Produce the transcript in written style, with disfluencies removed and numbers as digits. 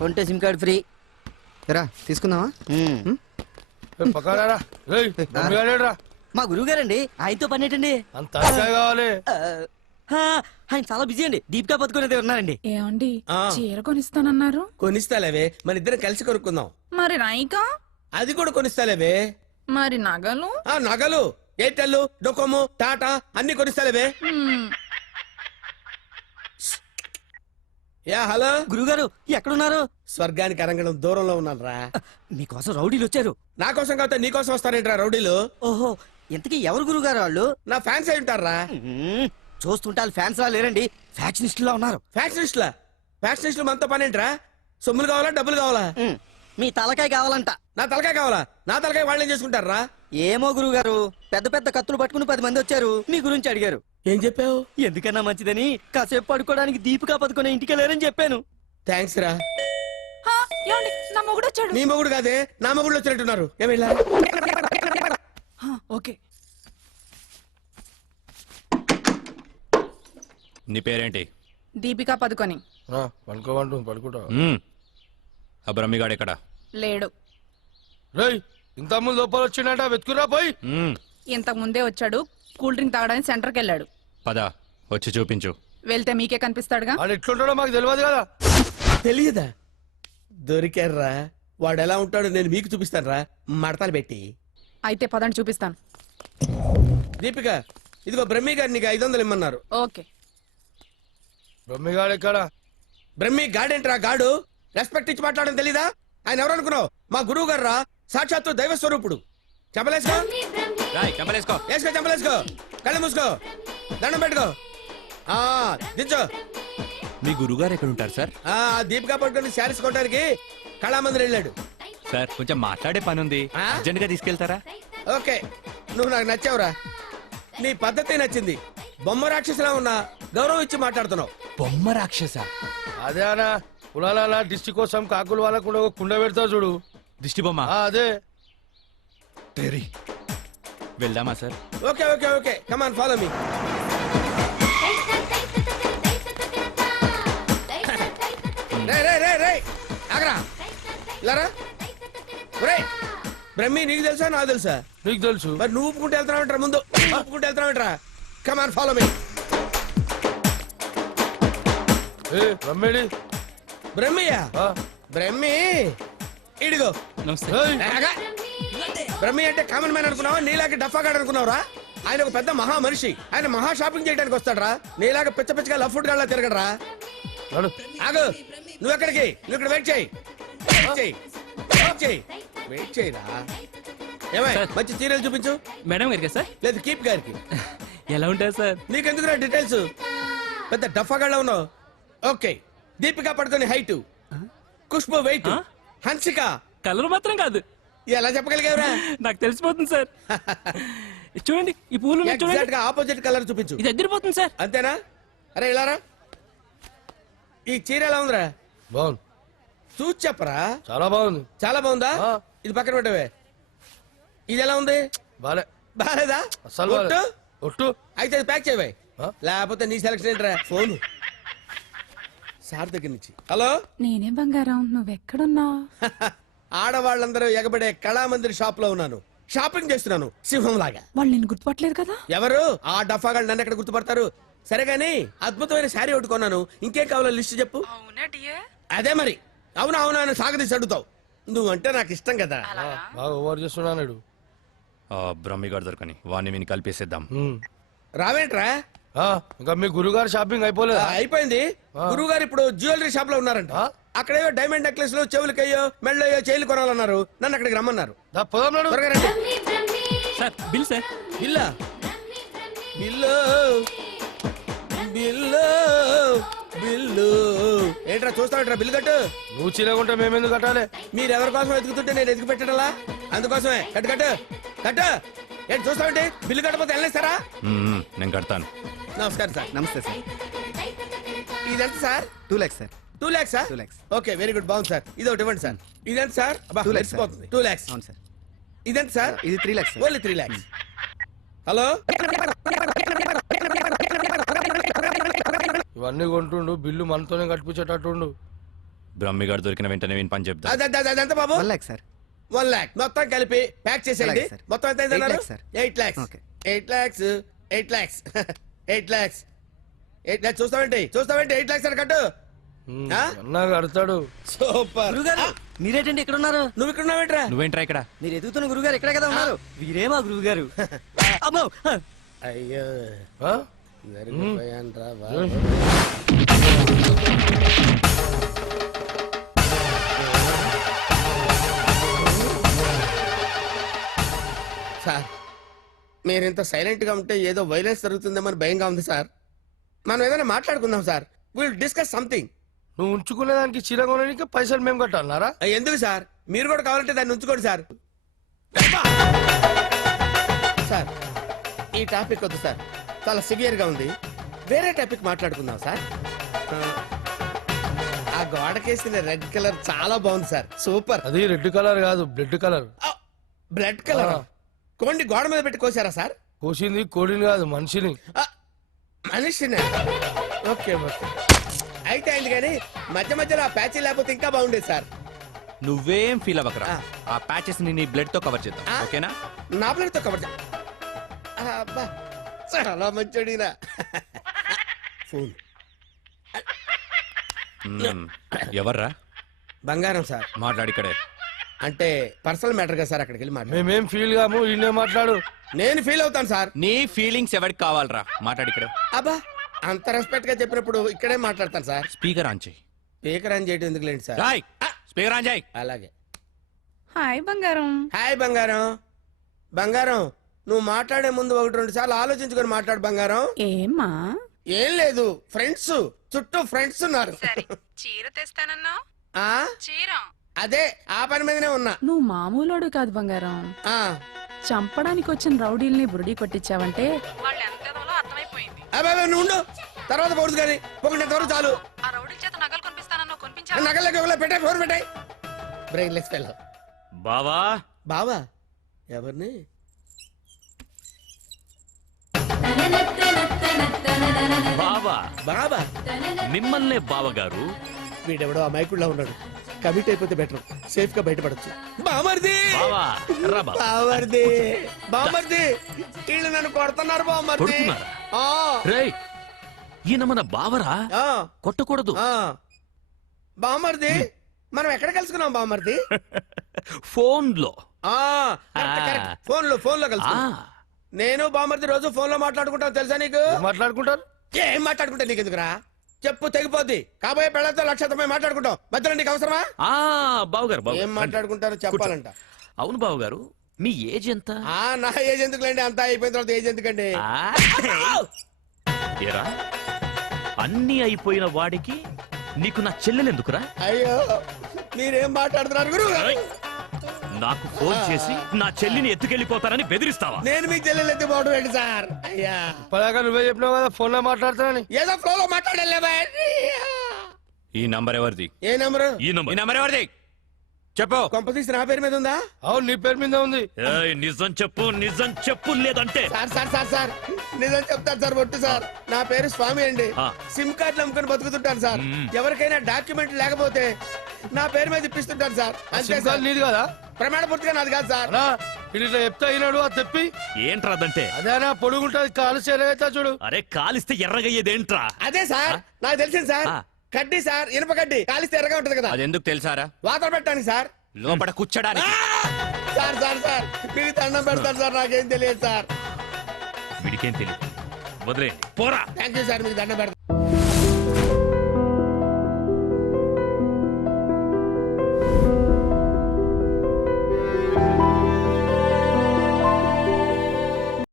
కొంటే SIM card free. రా తీసుకుందామా? మా గురువు గారండి, ఆయనతో పని ఏంటండి? అంత కావాలి. ఆయన చాలా బిజీ అండి, దీపికా పదుకునేది ఉన్నారండి. ఏమండి చీర కొనిస్తానన్నారు? కొనిస్తాలేవే, మన ఇద్దరం కలిసి కొనుక్కుందాం. మరి నాయికా? అది కూడా కొనిస్తాలేవే. మరి నగలు? నగలు ఎయిర్టెల్, డొకోమో, టాటా అన్ని కొనిస్తాలేవే. యా హలో గురుగారు, ఎక్కడున్నారు? స్వర్గానికి అరంగడం దూరంలో ఉన్నాను రా. మీకోసం రౌడీలు వచ్చారు. నా కోసం కాకపోతే నీ కోసం వస్తారేంట్రా రౌడీలు? ఓహో, ఇంతకీ ఎవరు గురుగారు వాళ్ళు? నా ఫ్యాన్స్ అయి ఉంటారా? చూస్తుంటే వాళ్ళు ఫ్యాన్స్ లా లేరండి, ఫ్యాక్షనిస్టులా ఉన్నారు. ఫ్యాక్షనిస్టులా? ఫ్యాక్షనిస్టులు మనతో పని ఏంట్రా? సొమ్ములు కావాలా, డబ్బులు కావాలా? మీ తలకాయ కావాలంట. నా తలకాయ కావాలా? నా తలకాయ వాళ్ళు ఏం చేసుకుంటారా? ఏమో గురుగారు, పెద్ద పెద్ద కత్తులు పట్టుకుని 10 మంది వచ్చారు, మీ గురించి అడిగారు. ఏం చెప్పావు? ఎందుకన్నా మంచిదని కాసేపు పడుకోవడానికి దీపికా పదుకునే ఇంటికి వెళ్ళారని చెప్పాను. థ్యాంక్స్ రా. ఏమండి, నా మొగుడు వచ్చాడు. నీ మొగుడు కాదే, నా మొగుడు వచ్చినట్టున్నారు. ఏమి ఓకే. నీ పేరేంటి? దీపికా పదుకొని. పడుకుంటా. ఆ బ్రహ్మిగాడు ఎక్కడ? లేడు. ఇంత ముందు లోపల వచ్చిండట, వెతుకురా పోయి. ఇంతకు ముందే వచ్చాడు, కూల్ డ్రింక్ తాగడానికి సెంటర్కి వెళ్ళాడు. పద, వచ్చి చూపించు. వెళ్తే మీకే కనిపిస్తాడుగా. వాడు ఎట్లుంటాడో మాకు తెలియదు కదా. తెలియదా? దొరికారా? వాడు ఎలా ఉంటాడో నేను మీకు చూపిస్తాను రా, మడతలు పెట్టి. అయితే పదండి చూపిస్తాను. దీపిక, ఇదిగో బ్రహ్మి గారు నీకు 500 ఇమ్మన్నారు. ఓకే. బ్రహ్మిగాడు ఎక్కడ? బ్రహ్మి గాడేంట్రా గాడు? రెస్పెక్ట్ ఇచ్చి మాట్లాడడం తెలీదా? ఆయన ఎవరు అనుకున్నావు? మా గురువు గారు రా, సాక్షాత్తు దైవ స్వరూపుడు. చెప్పలేసుకో, వేసుకో, చెప్పలేసుకో, కళ్ళు మూసుకో, దండం పెట్టుకో, దించో. మీ గురుగారు ఎక్కడ ఉంటారు సార్? దీపికా పట్టుకుని శారీస్ కొట్టడానికి కళామందిర్ వెళ్ళాడు సార్. కొంచెం మాట్లాడే పని ఉంది, అర్జెంట్ గా తీసుకెళ్తారా? ఓకే, నువ్వు నాకు నచ్చావురా. నీ పద్ధతి నచ్చింది. బొమ్మ రాక్షసులా ఉన్నా గౌరవం ఇచ్చి మాట్లాడుతున్నావు. బొమ్మ రాక్షస? అదే అనా, కులాల దిష్టి కోసం కాకులు వాళ్ళకు కూడా ఒక కుండ పెడతావు చూడు, దిష్టి బొమ్మ. అదే. వెళ్దామా sir? Okay okay okay, come on follow మీ. ఆగరా, ఇలారా. బ్రహ్మి, నీకు తెలుసా నాకు తెలుసా? నీకు తెలుసు. మరి నువ్వు ఒప్పుకుంటే వెళ్తున్నావంటరా? ముందు ఒప్పుకుంటే వెళ్తున్నావంటరా? Come on follow me. బ్రహ్మేడి? బ్రహ్మియా? బ్రహ్మి ఇడిగో. బ్రహ్మి అంటే కామన్ మ్యాన్ అనుకున్నావా? నీలాగే డఫాగాడు అనుకున్నావురా? ఆయన ఒక పెద్ద మహా మనిషి. ఆయన మహా షాపింగ్ చేయడానికి వస్తాడరా. నీలాగా పిచ్చ పిచ్చగా లఫ్ ఫుడ్ గాళ్ళ తిరగడరా. ఆగు, నువ్వు ఎక్కడికి? నువ్వు ఇక్కడ వెయిట్ చేయి, వెయిట్ చేయరా. ఏమై మంచి చీరలు చూపించు. మేడం గారికి సార్? లేదు, కీప్ గారికి. ఎలా ఉంటారు సార్? నీకెందుకురా డీటెయిల్స్? పెద్ద డఫాగాళ్ళ ఉన్నావు. Okay, Deepika Padukone height, Khushbu weight, Hansika colour మాత్రం కాదు. ఎలా చెప్పగలిగావురా? నాకు తెలిసిపోతుంది సార్. చూడండి ఈ పూలు, ఎగ్జాక్ట్ గా ఆపోజిట్ కలర్ చూపించు. ఇది ఎదిరిపోతుంది సార్. అంతేనా? అరే ఇలారా. ఈ చీర ఎలా ఉందిరా? బాగుంది. చూసి చెప్పరా. చాలా బాగుంది. చాలా బాగుందా? ఇది పక్కన పెట్టవే. ఇది ఎలా ఉంది? బాలే. బాలేదా? అసలు ఒట్టు. అయితే ప్యాక్ చేయవే, లేకపోతే నీ సెలక్షన్ ఏంట్రా. ఫోన్ సార్ దగ్గర నుంచి. హలో, నేనే బంగారం, నువ్వెక్కడున్నావు? ఆడవాళ్ళందరూ ఎగబడే కళామందిర్ షాప్ లో ఉన్నాను. షాపింగ్ చేస్తున్నాను సింహం లాగా. వాళ్ళు నేను గుర్తుపట్టలేదు కదా. ఎవరు? ఆ డఫాగాళ్ళు నన్ను ఎక్కడ గుర్తుపడతారు? సరే గానీ అద్భుతమైన శారీ ఒకటి కొన్నాను. ఇంకేం కావాలో లిస్ట్ చెప్పు. అదే మరి. అవునా అవునా అని సాగదీసి అడుగుతావు. నువ్వంటే నాకు ఇష్టం కదా. బాగా ఓవర్ చేస్తున్నాడు. బ్రహ్మిగాడు దొరకని వాడిని విని కలిపేసేద్దాం. రావేంట్రా? ఇంకా మీ గురుగారు షాపింగ్ అయిపోలేదు? అయిపోయింది. గురువు గారు ఇప్పుడు జ్యువెలరీ షాప్ లో ఉన్నారంట. అక్కడేవో డైమండ్ నెక్లెస్ లో, చెవులకయ్యో, మెళ్ళయ్యో, చైలు కొనాలన్నారు. నన్ను అక్కడికి రమ్మన్నారు. Bill sir. బిల్లా? బిల్లు బిల్లు బిల్లు ఏంట్రా చూస్తావుట్రా? బిల్లు కట్టు. నువ్వు చిరగుంటే మేమెందుకు కట్టాలి? మీరు ఎవరి కోసం ఎదుగుతుంటే నేను ఎదుగు పెట్టడలా? అందుకోసమే. కట్టు కట్టు కట్టు. ఏంటి చూస్తావంటే? బిల్లు కట్టకపోతే వెళ్ళేస్తారా? నేను కడతాను. నమస్కారం సార్. నమస్తే సార్. ఇదెంత sir? 2 lakhs sir. 2 lakhs sir? 2 lakhs. Okay, very good, బాగుంది సార్. ఇది ఒకటి ఇవ్వండి సార్. ఇదెంత సార్? 2 lakhs sir. 2 lakhs. అవును సార్. ఇదెంత సార్? ఇది 3 lakhs sir. Only 3 lakhs. Hello, ఇవన్నీ కొంటుండు, బిల్లు మనతోనే కట్టించేటట్టుండు. బ్రహ్మిగాడు దొరికిన వెంటనే వీని పని చెప్తా అదంత బాబు 1 lakh సార్ 1 lakh మొత్తం కలిపి ప్యాక్ చేసేయండి. అలాగే, సార్. మొత్తం ఎంత అయింది 8 అన్నారు? lakhs, sir. 8 lakhs. Okay. 8 lakhs. 8 lakhs. 8 lakhs. 8 lakhs చూస్తావేంటి 8 lakhs అని కట్టు. ఆ? అన్నా కడతాడు. సూపర్. గురుగారు మీరేటండి ఇక్కడ ఉన్నారు? నువ్వు ఇక్కడ ఉన్నావేంట్రా? నువ్వేంట్రా ఇక్కడ మీరు ఎదుగుతున్న గురుగారు ఇక్కడే కదా ఉన్నారు. వీరే మా గురుగారు. అమ్మో అయ్యో ఆ? జరిగిపోయానురా బాబు. సార్ మీరింత సైలెంట్ గా ఉంటే ఏదో వైలెన్స్ జరుగుతుందేమని భయంగా ఉంది సార్. మనం ఏదైనా మాట్లాడుకుందాం సార్. Will discuss something. నువ్వు ఉంచుకునే దానికి చీర కొనడానికి పైసలు మేము కట్టాలన్నారా? ఎందుకు సార్? మీరు కూడా కావాలంటే దాన్ని ఉంచుకోండి సార్. సార్ ఈ టాపిక్ వద్దు సార్, చాలా సివియర్ గా ఉంది. వేరే టాపిక్ మాట్లాడుకుందాం సార్. ఆ గోడకేసిన రెడ్ కలర్ చాలా బాగుంది సార్. సూపర్. అది రెడ్ కలర్ కాదు, బ్లడ్ కలర్. Blood colour. కోండి గోడ మీద పెట్టి కోసారా సార్? కోసింది కోడిని కాదు, మనిషిని. ఆ, మనిషినే. ఓకే ఓకే అయితే అయింది కానీ మధ్య మధ్యలో ఆ ప్యాచీ లేకపోతే ఇంకా బాగుండేది సార్. నువ్వేం ఫీల్ అవ్వకరా. ఆ. ఆ ప్యాచెస్ ని నీ బ్లడ్ తో కవర్ చేద్దాం, ఆ? ఓకేనా? నా ప్లేట్తో కవర్ అబ్బా చాలా మంచోడినా. ఫోన్ ఎవర్రా? బంగారం సార్. మాట్లాడి ఇక్కడే. అంటే పర్సనల్ మ్యాటర్ కదా సార్, అక్కడికి వెళ్ళి మాట్లాడు. మేమేం ఫీల్ కాము, ఈయనే మాట్లాడు. నేను ఫీల్ అవుతాను సార్. నీ ఫీలింగ్స్ ఎవరికి కావాలరా? మాట్లాడి ఇక్కడే. అబ్బా అంత రెస్పెక్ట్ గా చెప్పినప్పుడు ఇక్కడే మాట్లాడతాను సార్. స్పీకర్ ఆన్ చేయి. స్పీకర్ అని చేయడం ఎందుకు లేండి సార్. రాయ్ స్పీకర్ ఆన్ చేయి. అలాగే. హాయ్ బంగారం. హాయ్ బంగారం. బంగారం నువ్వు మాట్లాడే ముందు 1-2 సార్లు ఆలోచించుకొని మాట్లాడు బంగారం. ఏమ్మా? ఏం లేదు, ఫ్రెండ్స్ చుట్టూ ఫ్రెండ్స్ ఉన్నారు. సరే చీర తెస్తానన్నా. ఆ చీర అదే ఆ పని మీదనే ఉన్నా. నువ్వు మామూలోడు కాదు బంగారం. ఆ చంపడానికి వచ్చిన రౌడీల్ని బురుడి కొట్టించావంటే వాళ్ళు ఎంత ఎదవలో అర్థమైపోయింది. అబ్బాయి నువ్వు ఉండు, తర్వాత పోదు కానీ ఒకటి వరకు చాలు. ఆ రౌడీల చేత నగలు కొనిపిస్తానన్నా కొనిపించావా? నగలకి పెట్టాయి, ఫోన్ పెట్టాయి. Brainless fellow. బావా బావా ఎవరిని? బావా బాబా మిమ్మల్నే బావగారు. వీడెవడో అమాయకుడిలా ఉన్నాడు. కమిట్ అయిపోతే బెటర్, సేఫ్ గా బయటపడచ్చు. బామర్ది బావా రా బావా. బామర్ది బామర్ది వీళ్ళు నన్ను కొడుతున్నారు బామర్ది. కొడుతున్నారా? ఆ, రేయ్ ఈయన మన బావరా, ఆ, కొట్టకూడదు. ఆ. బామర్ది మనం ఎక్కడ కలుసుకున్నాం బామర్ది? ఫోన్ లో. ఆ, కరెక్ట్, కరెక్ట్. ఫోన్ లో ఆ, కలుసుకున్నాం. నేను బామర్ది రోజు ఫోన్ లో మాట్లాడుకుంటాను తెలుసా నీకు? ఏం మాట్లాడుకుంటారు? ఏం మాట్లాడుకుంటా నీకు ఎందుకురా? చెప్పు తెగిపోద్ది. కాబోయే పెళ్ళతో లక్షతమై మాట్లాడుకుంటాం. మధ్యలో నీకు అవసరమా? ఆ బావగారు ఏం బావగారు. మాట్లాడుకుంటారో చెప్పాలంట. అవును బావగారు, మీ ఏజ్ ఎంత? ఆ నా ఏజ్ ఎందుకులేండి, అంతా అయిపోయిన తర్వాత ఏజ్ ఎందుకండి? ఆ, ఏరా అన్నీ అయిపోయిన వాడికి నీకు నా చెల్లెలెందుకురా? అయ్యో మీరేం మాట్లాడుతున్నారు గురు? నాకు ఫోన్ చేసి నా చెల్లిని ఎత్తుకెళ్ళిపోతారని బెదిరిస్తావా? నేను మీ చెల్లెలు ఎత్తిపోవడం ఏంటి సార్? అయ్యా పదాక నువ్వే చెప్పినావు కదా ఫోన్ లో మాట్లాడతానని. ఏదో ఫ్లో లో మాట్లాడలే. ఈ నంబర్ ఎవరిది? ఏ నెంబరు? ఈ ఈ నంబర్. నంబర్ ఎవరిది చెప్పు. కొంప తీసి నా పేరు మీద ఉందా? అవును నీ పేరు మీద ఉంది. ఏయ్, నిజం చెప్పు, నిజం చెప్పు, లేదంటే సార్ సార్ సార్ సార్ నిజం చెప్తాను సార్. ఒట్టు సార్, నా పేరు స్వామి అండి. ఆ. సిమ్ కార్డులు అమ్ముకొని బతుకుతుంటాను సార్. మ్మ్. ఎవరికైనా డాక్యుమెంట్ లేకపోతే నా పేరు మీద ఇప్పిస్తుంటాను సార్. అంతే సిమ్ సార్. కార్డు నీది కదా? ప్రమాణ పూర్తిగా నాది కాదు సార్. అలా ఇది ఇట్లా చెప్తా అయినాడు అది తెప్పి. ఏంట్రాదంటే? అదేనా పొడుగుంటది కాలు చేరైతే చూడు. అరే కాలిస్తే ఎర్రగయ్యేదేంట్రా? అదే సార్ నాకు తెలిసింది సార్. ఆ. కడ్డీ సార్, ఇనుప కడ్డీ కాలిస్తే ఎర్రగా ఉంటది కదా, అది ఎందుకు తెలుసారా? వాతలు పెట్టాను సార్. లోపల కూర్చోడానికి. సార్ సార్ సార్ మీకు దండం పెడతాను సార్, నాకేం తెలియదు సార్. వీడికేం తెలియదు, వదిలేయండి పోరా. థ్యాంక్ యూ సార్, మీకు దండం పెడతాను.